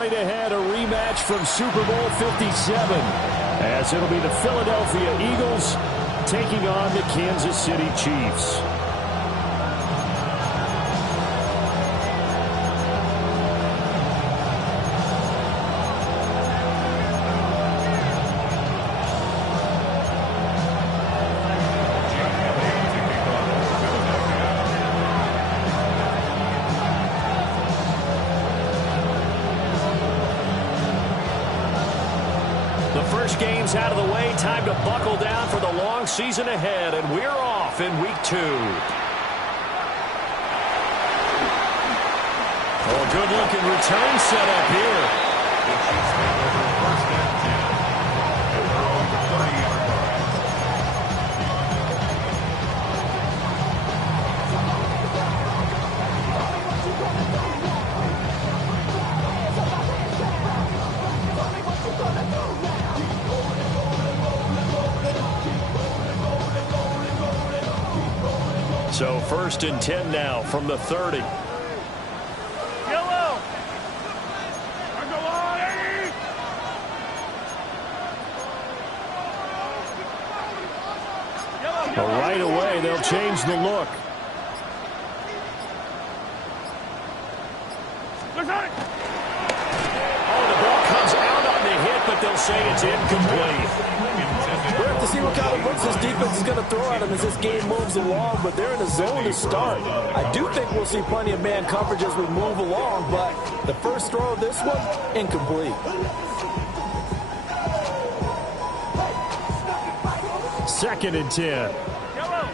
Right ahead, a rematch from Super Bowl 57, as it'll be the Philadelphia Eagles taking on the Kansas City Chiefs. Games out of the way, time to buckle down for the long season ahead, and we're off in week 2. Oh, good looking return set up here. So 1st and 10 now from the 30. Yellow. Right away, they'll change the look. Oh, the ball comes out on the hit, but they'll say it's incomplete. We'll have to see what kind of looks this defense is going to throw at them as this game moves along, but they're in a zone to start. I do think we'll see plenty of man coverage as we move along, but the first throw of this one, incomplete. 2nd and 10. Yellow.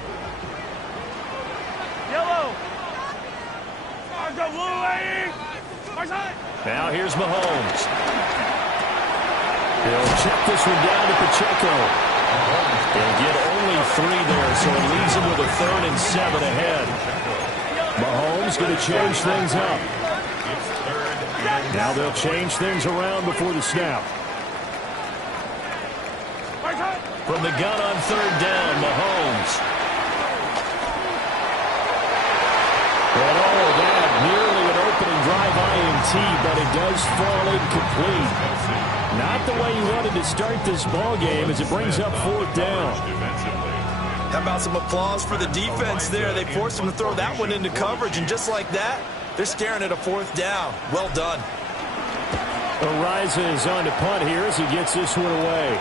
Now here's Mahomes. He'll check this one down to Pacheco. They'll get only 3 there, so it leaves him with a 3rd and 7 ahead. Mahomes going to change things up. Now they'll change things around before the snap. From the gun on 3rd down, Mahomes. And all of that, nearly an opening drive INT, but it does fall incomplete. Not the way you wanted to start this ball game as it brings up 4th down. How about some applause for the defense there? They forced him to throw that one into coverage, and just like that, they're staring at a 4th down. Well done. Ariza is on to punt here as he gets this one away.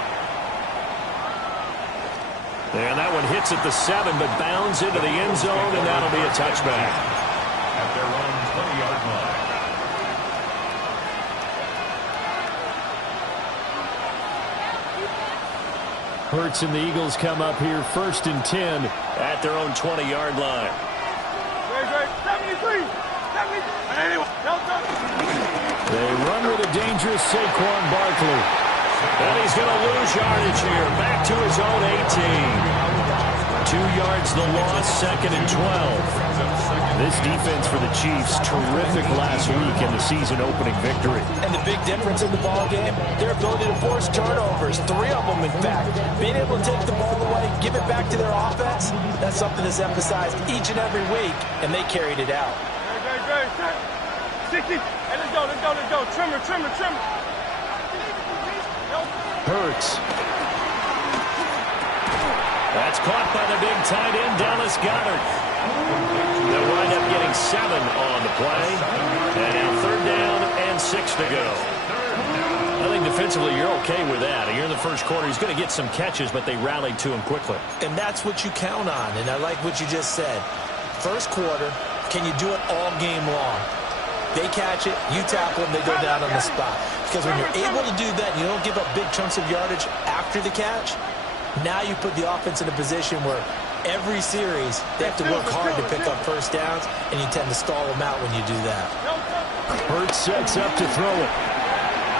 And that one hits at the 7, but bounds into the end zone, and that'll be a touchback. At their own 20-yard line. Hurts and the Eagles come up here 1st and 10 at their own 20-yard line. 73. They run with a dangerous Saquon Barkley. And he's going to lose yardage here. Back to his own 18. 2 yards the loss, 2nd and 12. This defense for the Chiefs, terrific last week in the season-opening victory. And the big difference in the ball game, their ability to force turnovers, 3 of them, in fact. Being able to take the ball away, give it back to their offense, that's something that's emphasized each and every week, and they carried it out. Great. 60. Hey, let's go. Trimmer. Hurts. That's caught by the big tight end, Dallas Goedert. They'll wind up getting 7 on the play. And now 3rd down and 6 to go. I think defensively you're okay with that. Here in the first quarter, he's going to get some catches, but they rallied to him quickly. And that's what you count on, and I like what you just said. First quarter, can you do it all game long? They catch it, you tackle them, they go down on the spot. Because when you're able to do that, you don't give up big chunks of yardage after the catch, now you put the offense in a position where every series they have to work hard to pick up 1st downs, and you tend to stall them out when you do that. Hurts sets up to throw it.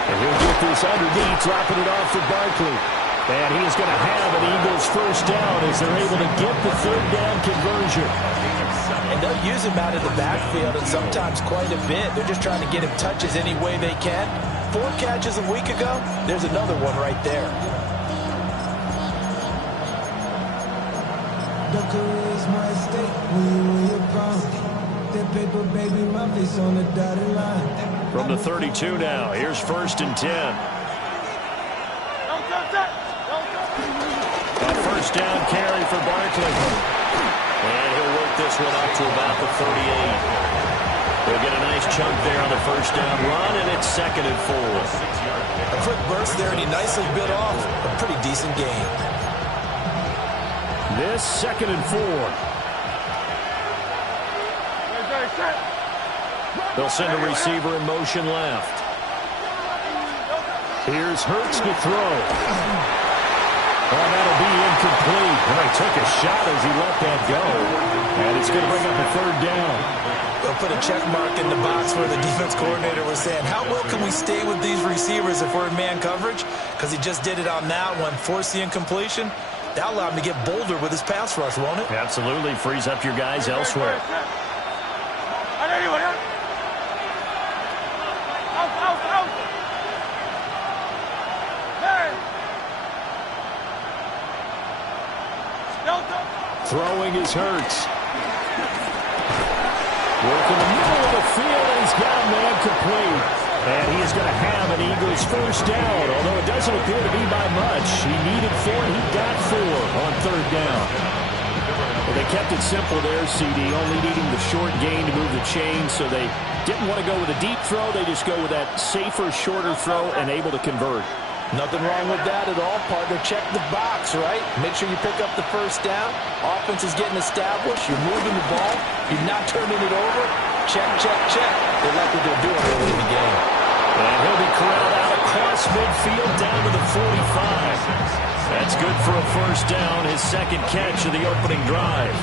And he'll get this underneath, dropping it off for Barkley. And he's going to have an Eagles 1st down as they're able to get the 3rd down conversion. And they'll use him out of the backfield, and sometimes quite a bit. They're just trying to get him touches any way they can. 4 catches a week ago, there's another one right there. The career is my estate when you're proud. That paper, baby, my face on the dotted line. From the 32 now, here's 1st and 10. A first down carry for Barkley. And he'll work this one up to about the 38. He'll get a nice chunk there on the first down run, and it's 2nd and 4. A quick burst there, and he nicely bit off a pretty decent gain. This 2nd and 4. They'll send a receiver in motion left. Here's Hurts to throw. Oh, that'll be incomplete. And he took a shot as he let that go. And it's going to bring up a 3rd down. They'll put a check mark in the box where the defense coordinator was saying, how well can we stay with these receivers if we're in man coverage? Because he just did it on that one, forced the incompletion. That'll allow him to get bolder with his pass rush, won't it? Absolutely. Frees up your guys elsewhere. Throwing is Hurts. Working the middle of the field, and he's got a man complete. And he is going to have an Eagles first down, although it doesn't appear to be by much. He needed 4, and he got 4 on 3rd down. Well, they kept it simple there, CD, only needing the short gain to move the chain, so they didn't want to go with a deep throw. They just go with that safer, shorter throw and able to convert. Nothing wrong with that at all, partner. Check the box, right? Make sure you pick up the first down. Offense is getting established. You're moving the ball. You're not turning it over. Check, check, check. They like what they're doing early in the game. And he'll be corralled out across midfield down to the 45. That's good for a first down, his 2nd catch of the opening drive.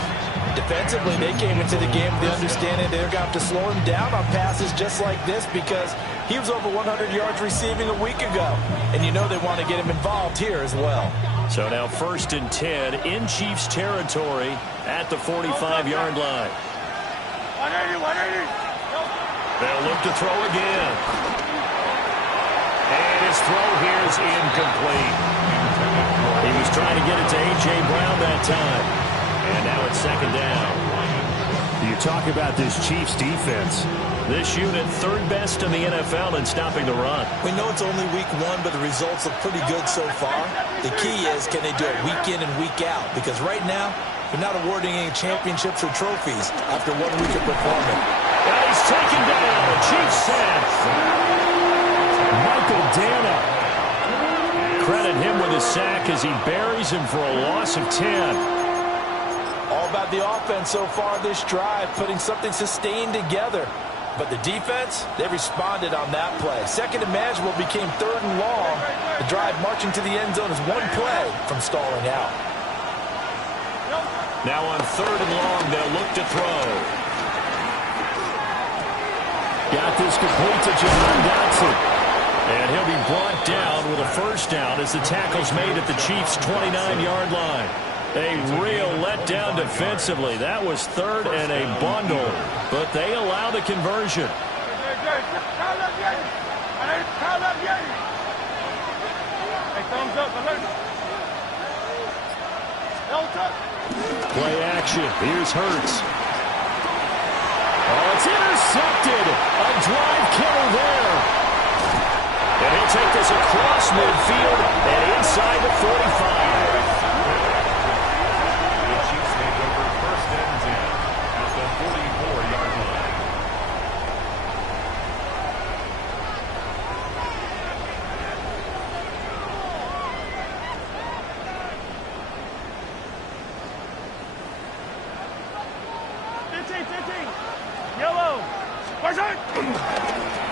Defensively, they came into the game with the understanding they're going to have to slow him down on passes just like this because he was over 100 yards receiving a week ago. And you know they want to get him involved here as well. So now 1st and 10 in Chiefs territory at the 45-yard line. 180. They'll look to throw again. And his throw here is incomplete. He was trying to get it to A.J. Brown that time. And now it's 2nd down. You talk about this Chiefs defense. This unit 3rd best in the NFL in stopping the run. We know it's only week 1, but the results look pretty good so far. The key is, can they do it week in and week out? Because right now, they're not awarding any championships or trophies after 1 week of performing. And he's taken down. The Chiefs sack. Michael Dana. Credit him with his sack as he buries him for a loss of 10. All about the offense so far this drive, putting something sustained together. But the defense, they responded on that play. 2nd and manageable became 3rd and long. The drive marching to the end zone is 1 play from stalling out. Now on 3rd and long, they'll look to throw. Got this complete to Jahan Dotson. And he'll be brought down with a first down as the tackle's made at the Chiefs' 29-yard line. A real letdown defensively. That was 3rd and a bundle, but they allow the conversion. Play action. Here's Hurts. Oh, it's intercepted. A drive killer there. And he'll take this across midfield and inside the 45.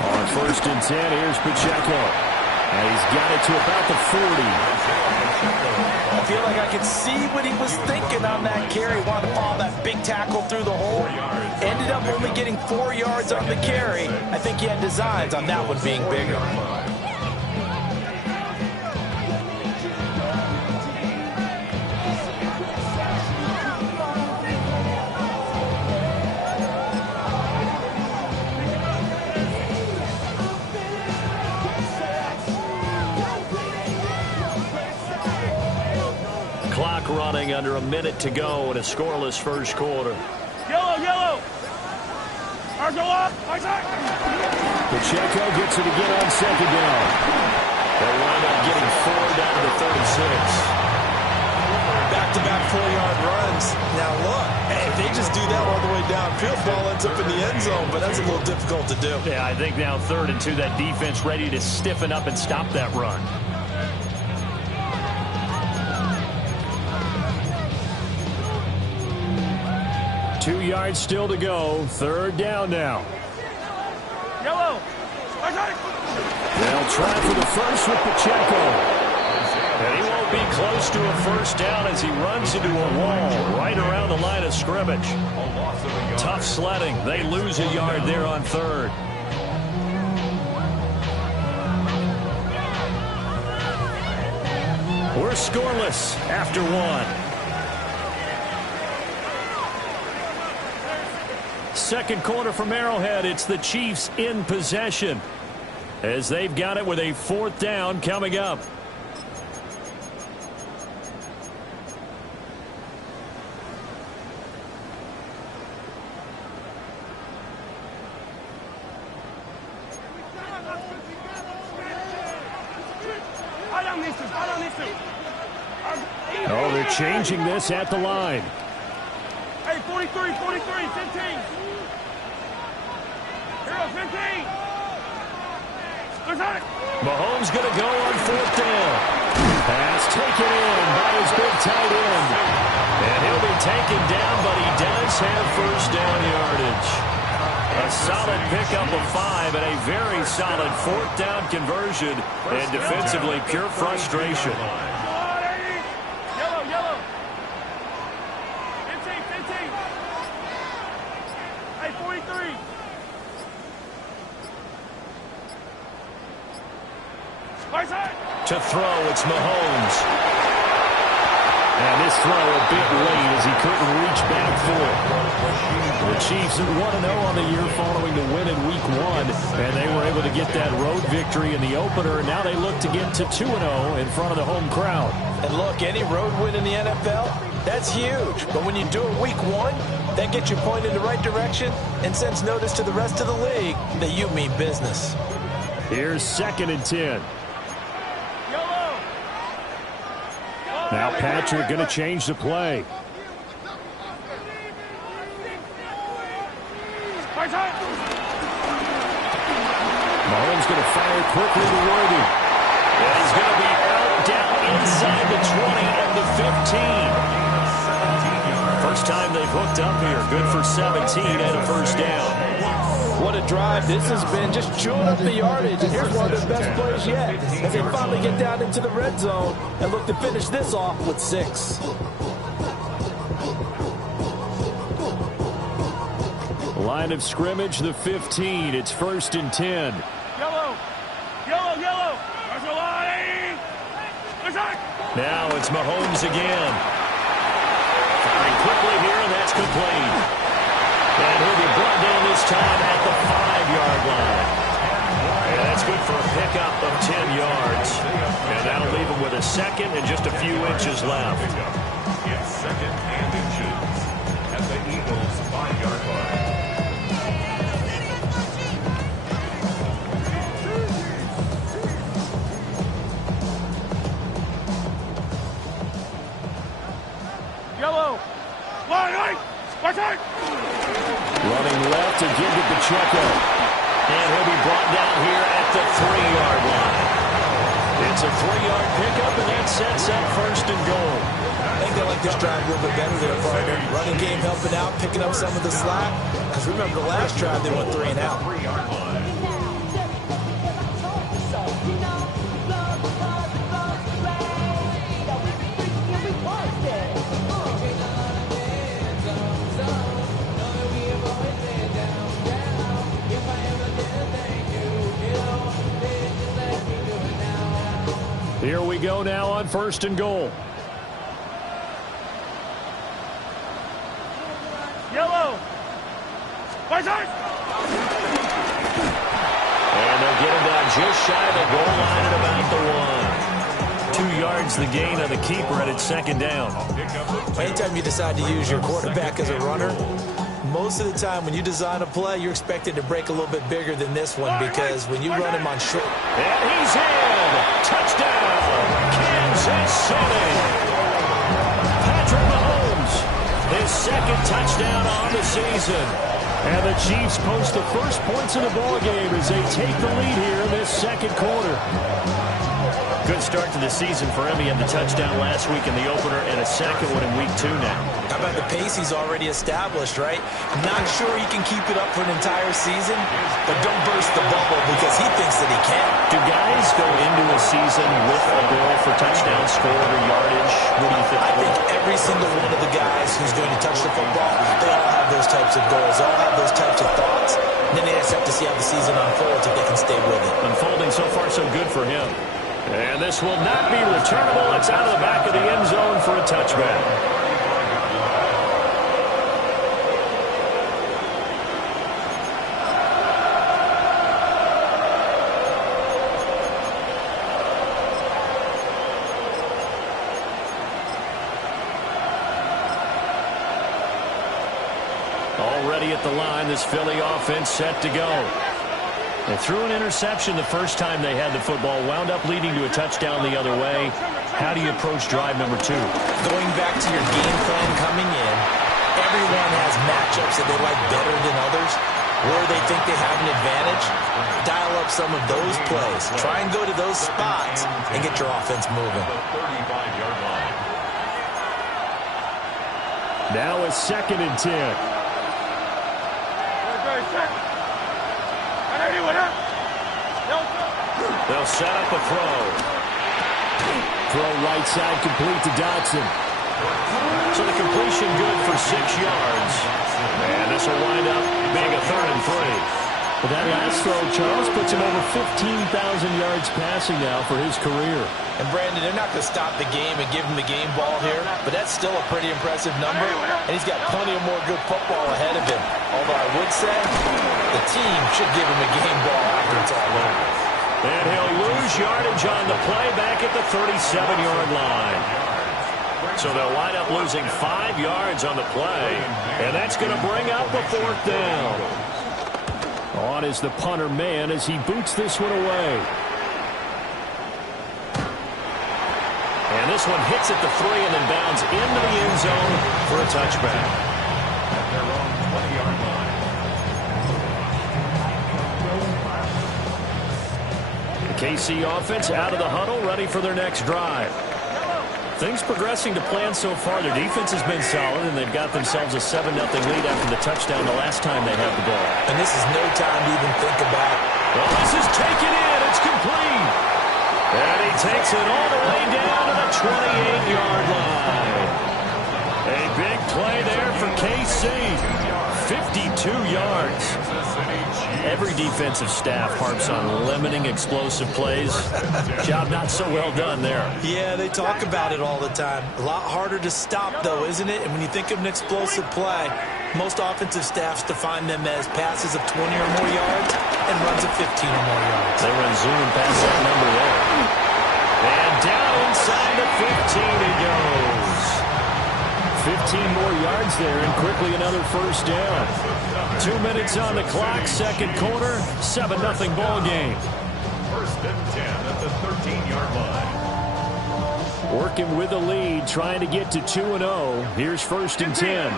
On 1st and 10, here's Pacheco. And he's got it to about the 40. I feel like I could see what he was thinking on that carry. Wanted to follow that big tackle through the hole. Ended up only getting 4 yards on the carry. I think he had designs on that one being bigger. Clock running under a minute to go in a scoreless first quarter. Yellow. Pacheco gets it again on second down. They'll wind up getting 4 down to the 36. Back-to-back 4-yard runs. Now look, hey, if they just do that all the way downfield, ball ends up in the end zone, but that's a little difficult to do. Yeah, I think now 3rd and 2, that defense ready to stiffen up and stop that run. Two yards still to go. 3rd down now. Yellow. They'll try for the first with Pacheco. And he won't be close to a first down as he runs into a wall right around the line of scrimmage. Tough sledding. They lose a yard there on 3rd. We're scoreless after 1. Second quarter from Arrowhead. It's the Chiefs in possession as they've got it with a 4th down coming up. Oh, they're changing this at the line. Hey, 43, 15. Here, 15. Mahomes going to go on 4th down. Pass taken in by his big tight end. And he'll be taken down, but he does have first down yardage. A solid pickup of 5 and a very solid 4th down conversion. And defensively, pure frustration. Yellow. 15. Hey, 43. To throw, it's Mahomes. And this throw a bit late as he couldn't reach back for it. The Chiefs at 1-0 on the year following the win in Week 1. And they were able to get that road victory in the opener. And now they look to get to 2-0 in front of the home crowd. And look, any road win in the NFL, that's huge. But when you do it Week 1, that gets you pointed in the right direction and sends notice to the rest of the league that you mean business. Here's 2nd and 10. Now Patrick going to change the play. Mahomes going to fire quickly to Worthy. And he's going to be out down inside the 20 and the 15. First time they've hooked up here. Good for 17 and a first down. What a drive this has been, just chewing up the yardage. And here's one of their best plays yet as they finally get down into the red zone and look to finish this off with 6. Line of scrimmage, the 15. It's 1st and 10. Yellow. There's a line. Now it's Mahomes again. Firing quickly here, and that's complete. And he'll be brought down this time at the 5-yard line. And that's good for a pickup of 10 yards. And that'll leave him with a 2nd and just a few inches left. It's 2nd and inches at the Eagles' 5-yard line. Yellow. Line. Running left to give to Pacheco. And he'll be brought down here at the 3-yard line. It's a 3-yard pickup, and that sets up 1st and goal. I think they like this drive a little bit better there, partner. Running game helping out, picking up some of the slack. Because remember the last drive, they went 3 and out. 3-yard line. Here we go now on 1st and goal. Yellow. And they'll get him down just shy of the goal line at about the 1. 2 yards the gain on the keeper, and it's 2nd down. Anytime you decide to use your quarterback as a runner, most of the time when you design a play, you're expected to break a little bit bigger than this one because when you run him on short. And he's in. Touchdown, Kansas City. Patrick Mahomes, his second touchdown on the season. And the Chiefs post the first points of the ballgame as they take the lead here in this second quarter. Good start to the season for him. He had the touchdown last week in the opener and a second one in week 2 now. How about the pace he's already established, right? Not sure he can keep it up for an entire season, but don't burst the bubble because he thinks that he can. Do guys go into a season with a goal for touchdown scored or yardage? What do you think? I think every single one of the guys who's going to touch the football, they all have those types of goals. They all have those types of thoughts. And then they just have to see how the season unfolds if they can stay with it. Unfolding so far so good for him. And this will not be returnable. It's out of the back of the end zone for a touchback. Already at the line, this Philly offense set to go. They threw an interception the first time they had the football, wound up leading to a touchdown the other way. How do you approach drive number 2? Going back to your game plan coming in, everyone has matchups that they like better than others, where they think they have an advantage. Dial up some of those plays. Try and go to those spots and get your offense moving. Now it's 2nd and 10. They'll set up a throw. Throw right side complete to Dotson. So the completion good for 6 yards. And this will wind up being a 3rd and 3. But that last throw, Charles, puts him over 15,000 yards passing now for his career. And Brandon, they're not going to stop the game and give him the game ball here, but that's still a pretty impressive number, and he's got plenty of more good football ahead of him. Although I would say the team should give him a game ball after it's all over. And he'll lose yardage on the play back at the 37-yard line. So they'll wind up losing 5 yards on the play, and that's going to bring up the 4th down. On is the punter man as he boots this one away. And this one hits at the 3 and then bounds into the end zone for a touchback. At their own 20-yard line. The KC offense out of the huddle, ready for their next drive. Things progressing to plan so far. Their defense has been solid, and they've got themselves a 7-0 lead after the touchdown the last time they had the ball. And this is no time to even think about. Well, this is taken in. It's complete. And he takes it all the way down to the 28-yard line. A big play there for KC. 52 yards. Every defensive staff harps on limiting explosive plays. Job not so well done there. Yeah, they talk about it all the time. A lot harder to stop, though, isn't it? And when you think of an explosive play, most offensive staffs define them as passes of 20 or more yards and runs of 15 or more yards. They run zoom past that number there. And down inside the 15 he goes. 15 more yards there and quickly another first down. 2 minutes on the clock, second quarter, 7-0 ball game. 1st and 10 at the 13-yard line. Working with the lead, trying to get to 2-0. Here's 1st and 10.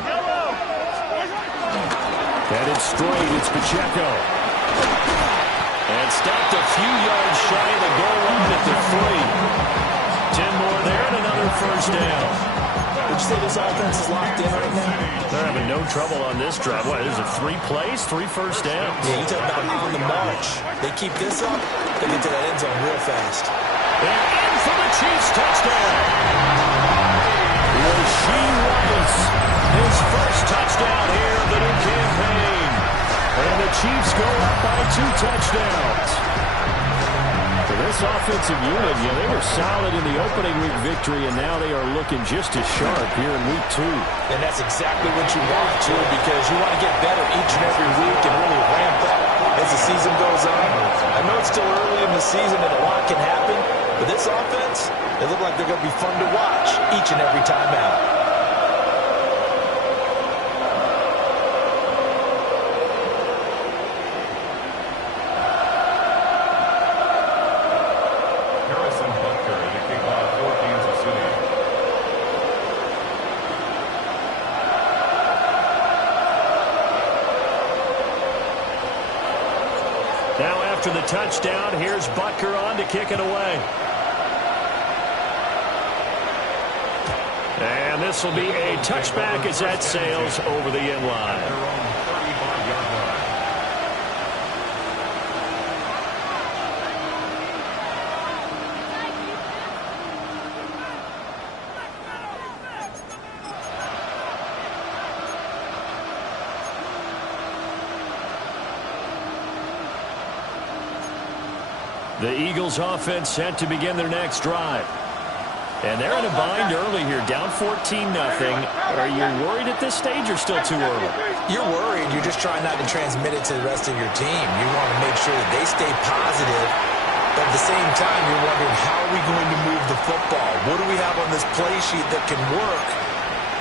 Headed straight, it's Pacheco. And stopped a few yards shy of the goal line at the 3. 10 more there and another first down. Would you say this offense is locked in right now? They're having no trouble on this drive. What, is it 3 plays, 3 first downs? Yeah, you talk about on the march. They keep this up, they get to that end zone real fast. And in for the Chiefs touchdown. Rasheed Rice, his first touchdown here of the new campaign. And the Chiefs go up by 2 touchdowns. For this offensive unit, yeah, they were solid in the opening week victory, and now they are looking just as sharp here in week 2. And that's exactly what you want to, because you want to get better each and every week and really ramp up as the season goes on. I know it's still early in the season and a lot can happen, but this offense, they look like they're going to be fun to watch each and every time out. after the touchdown. Here's Butker on to kick it away. And this will be a touchback as that sails over the end line. The Eagles offense set to begin their next drive. And they're in a bind early here, down 14-0. Are you worried at this stage or still too early? You're worried. You're just trying not to transmit it to the rest of your team. You want to make sure that they stay positive. But at the same time, you're wondering, how are we going to move the football? What do we have on this play sheet that can work?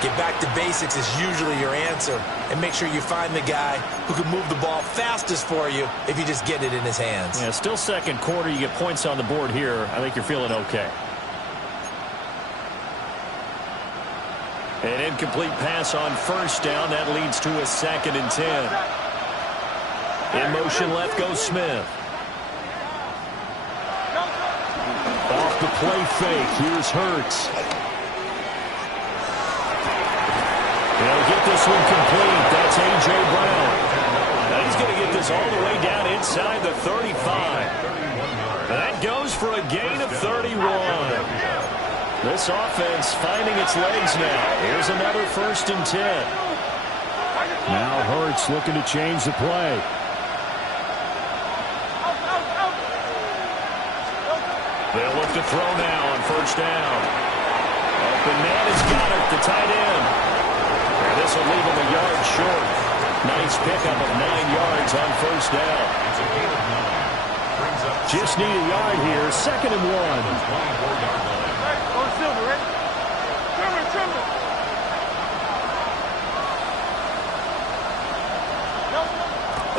Get back to basics is usually your answer. And make sure you find the guy who can move the ball fastest for you if you just get it in his hands. Yeah, still second quarter. You get points on the board here. I think you're feeling okay. An incomplete pass on first down. That leads to a 2nd and 10. In motion left goes Smith. Off the play fake. Here's Hurts. He'll get this one complete. That's A.J. Brown. Now he's going to get this all the way down inside the 35. That goes for a gain of 31. This offense finding its legs now. Here's another 1st and 10. Now Hurts looking to change the play. They'll look to throw now on 1st down. Open man has got it, the tight end. And this will leave him a yard short. Nice pickup of 9 yards on 1st down. Just need a yard here. 2nd and 1.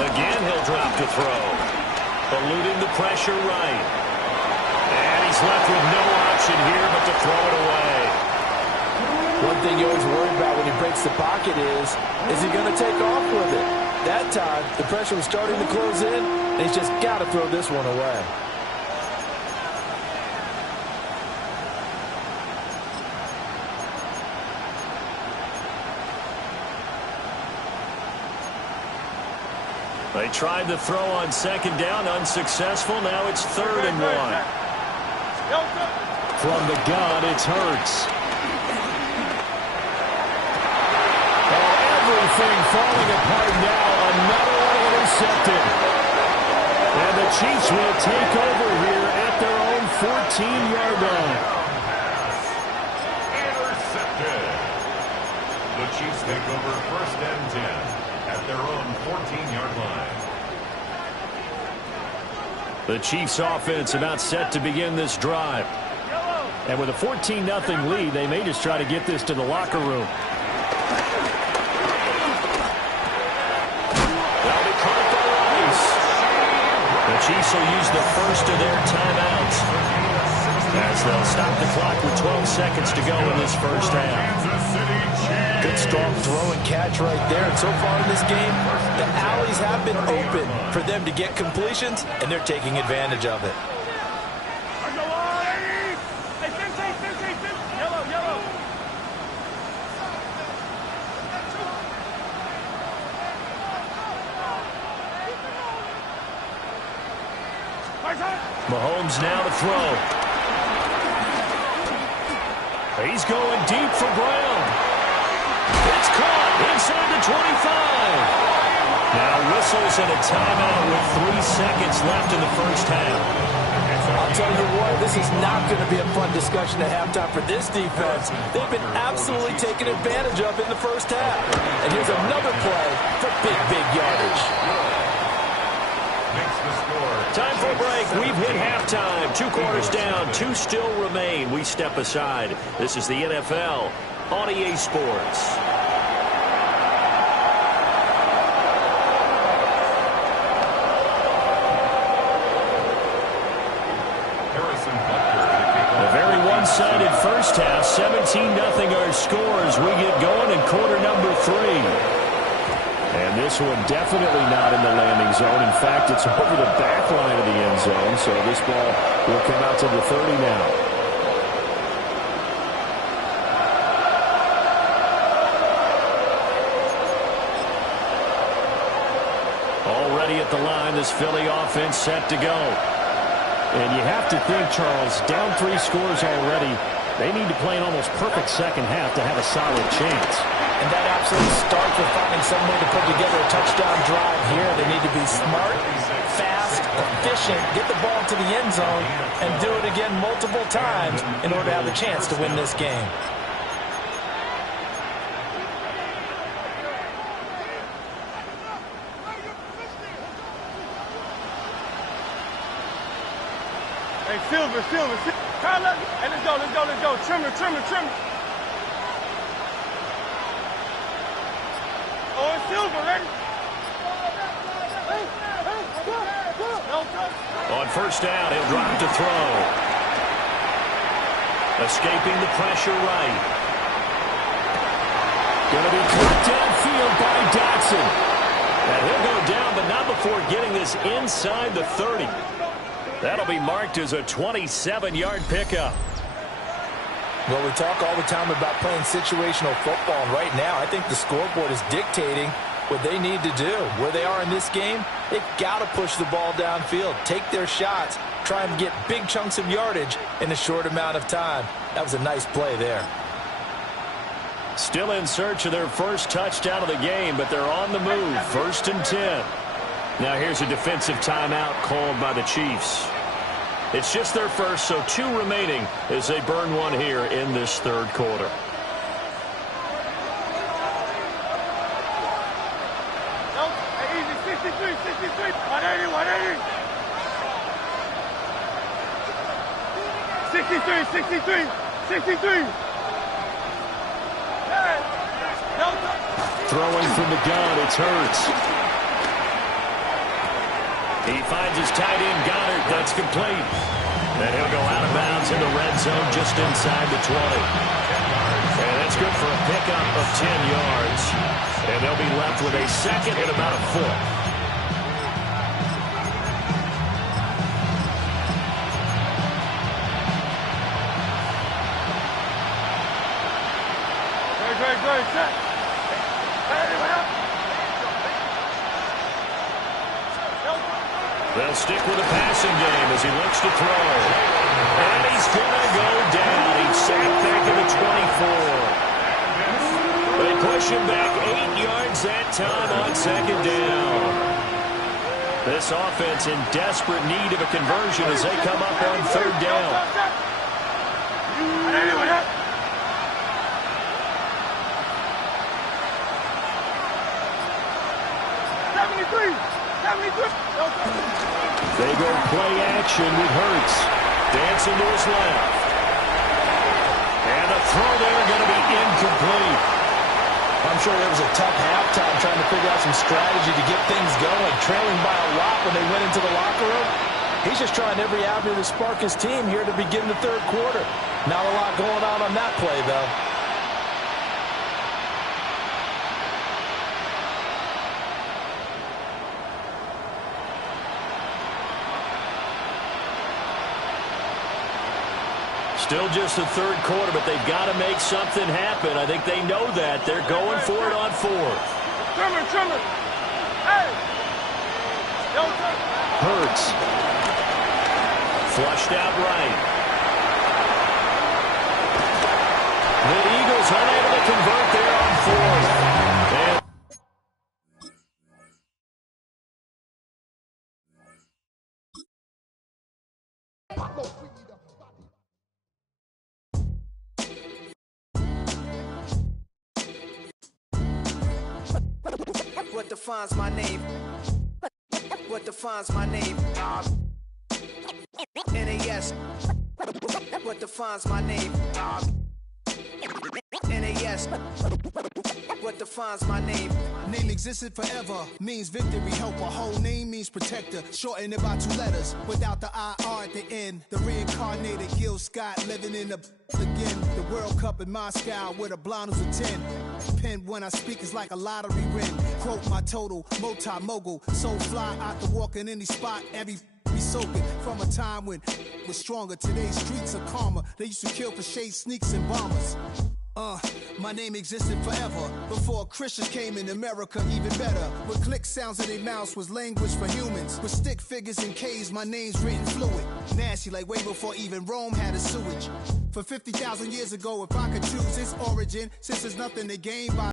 Again, he'll drop to throw. Eluding the pressure right. And he's left with no option here but to throw it away. One thing you always worry about when he breaks the pocket is he going to take off with it? That time, the pressure was starting to close in, and he's just got to throw this one away. They tried the throw on 2nd down, unsuccessful. Now it's 3rd and 1. From the gun, it's Hurts. Everything falling apart now. Another one intercepted. And the Chiefs will take over here at their own 14-yard line. Intercepted. The Chiefs take over 1st and 10 at their own 14-yard line. The Chiefs offense about set to begin this drive. And with a 14-0 lead, they may just try to get this to the locker room. The Chiefs will use the first of their timeouts as they'll stop the clock with 12 seconds to go in this 1st half. Good strong throw and catch right there. And so far in this game, the alleys have been open for them to get completions, and they're taking advantage of it. Mahomes now to throw. He's going deep for Brown. It's caught inside the 25. Now whistles and a timeout with 3 seconds left in the 1st half. I'll tell you what, this is not going to be a fun discussion at halftime for this defense. They've been absolutely taken advantage of in the 1st half. And here's another play for big yardage. Time for a break. We've hit halftime. 2 quarters down. 2 still remain. We step aside. This is the NFL on EA Sports. A very one-sided 1st half. 17-0 our scores. We get going in quarter number 3. And this one definitely not in the landing zone. In fact, it's over the back line of the end zone, so this ball will come out to the 30 now. Already at the line, this Philly offense set to go. And you have to think, Charles, down 3 scores already, they need to play an almost perfect second half to have a solid chance. And that absolutely starts with finding some way to put together a touchdown drive here. They need to be smart, fast, efficient, get the ball to the end zone, and do it again multiple times in order to have a chance to win this game. Hey, Silver. Tyler, hey, let's go. Trimmer. Oh, it's Silver, ready? On first down, he'll drop to throw. Escaping the pressure right. Going to be caught downfield by Dotson. And he'll go down, but not before getting this inside the 30. That'll be marked as a 27-yard pickup. Well, we talk all the time about playing situational football, and right now I think the scoreboard is dictating what they need to do. Where they are in this game, they've got to push the ball downfield, take their shots, try and get big chunks of yardage in a short amount of time. That was a nice play there. Still in search of their first touchdown of the game, but they're on the move. 1st and 10. Now here's a defensive timeout called by the Chiefs. It's just their first, so 2 remaining as they burn one here in this 3rd quarter. Easy, 63, 180. 63. Throwing from the gun, it's Hurts. He finds his tight end, Goddard. That's complete. And he'll go out of bounds in the red zone just inside the 20. And that's good for a pickup of 10 yards. And they'll be left with a second and about a foot. Great. Set. They'll stick with the passing game as he looks to throw. And he's going to go down. He's sacked back at the 24. They push him back 8 yards that time on 2nd down. This offense in desperate need of a conversion as they come up on 3rd down. They go play action with Hurts. Dancing to his left. And the throw there going to be incomplete. I'm sure it was a tough halftime trying to figure out some strategy to get things going. Trailing by a lot when they went into the locker room. He's just trying every avenue to spark his team here to begin the 3rd quarter. Not a lot going on that play, though. Still just the 3rd quarter, but they've got to make something happen. I think they know that. They're going for it on 4th. Trimmer. Hey! Hurts. Flushed out right. The Eagles unable to convert there on 4th. What defines my name? What defines my name? NAS. What defines my name? NAS. What defines my name? Name existed forever, means victory, helper. Whole name means protector, shortened it by 2 letters, without the IR at the end. The reincarnated Gil Scott, living in the again. The World Cup in Moscow, with a blind who's a 10. Pen when I speak is like a lottery win. Quote my total, multi-mogul, so fly out to walk in any spot, every be soaking from a time when was stronger. Today's streets are calmer. They used to kill for shade sneaks and bombers. My name existed forever before Christians came in America, even better. With click sounds in their mouths was language for humans. With stick figures and K's, my name's written fluid. Nasty like way before even Rome had a sewage. For 50,000 years ago, if I could choose its origin, since there's nothing to gain by